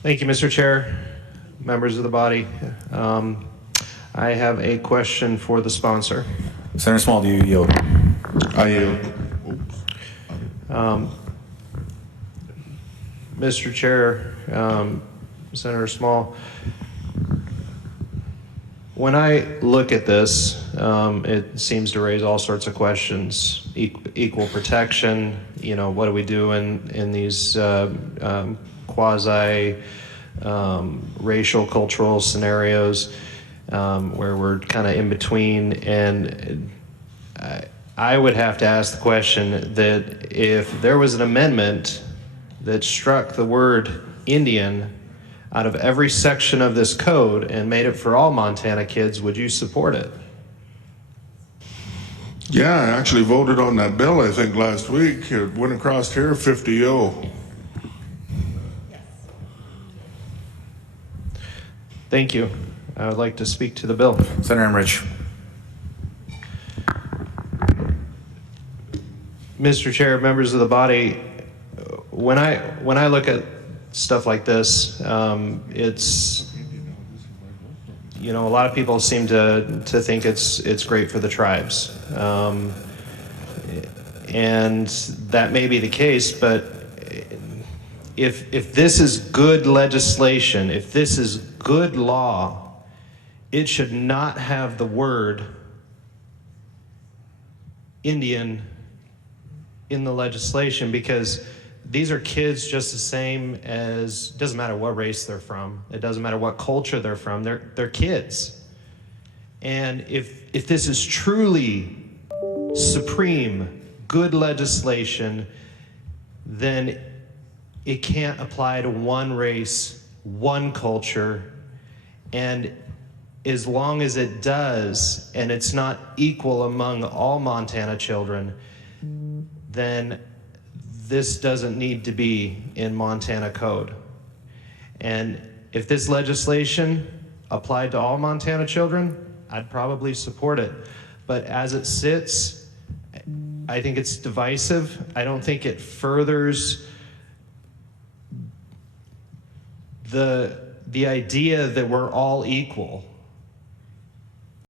Thank you, Mr. Chair, members of the body. I have a question for the sponsor. Senator Small, do you yield? I yield. Mr. Chair, Senator Small, when I look at this, it seems to raise all sorts of questions. Equal protection, you know, what do we do in these quasi racial, cultural scenarios where we're kind of in between? And I would have to ask the question that if there was an amendment that struck the word Indian out of every section of this code and made it for all Montana kids, would you support it? Yeah, I actually voted on that bill, I think, last week. It went across here 50-0. Thank you. I would like to speak to the bill. Senator Emrich. Mr. Chair, members of the body, when I look at stuff like this, it's, you know, a lot of people seem to think it's great for the tribes, and that may be the case. But if this is good legislation, if this is good law, it should not have the word Indian in the legislation, because these are kids just the same as, doesn't matter what race they're from, it doesn't matter what culture they're from, they're kids. And if this is truly supreme good legislation, then it can't apply to one race, one culture. And as long as it does, and it's not equal among all Montana children, then this doesn't need to be in Montana code. And if this legislation applied to all Montana children, I'd probably support it. But as it sits, I think it's divisive. I don't think it furthers the idea that we're all equal.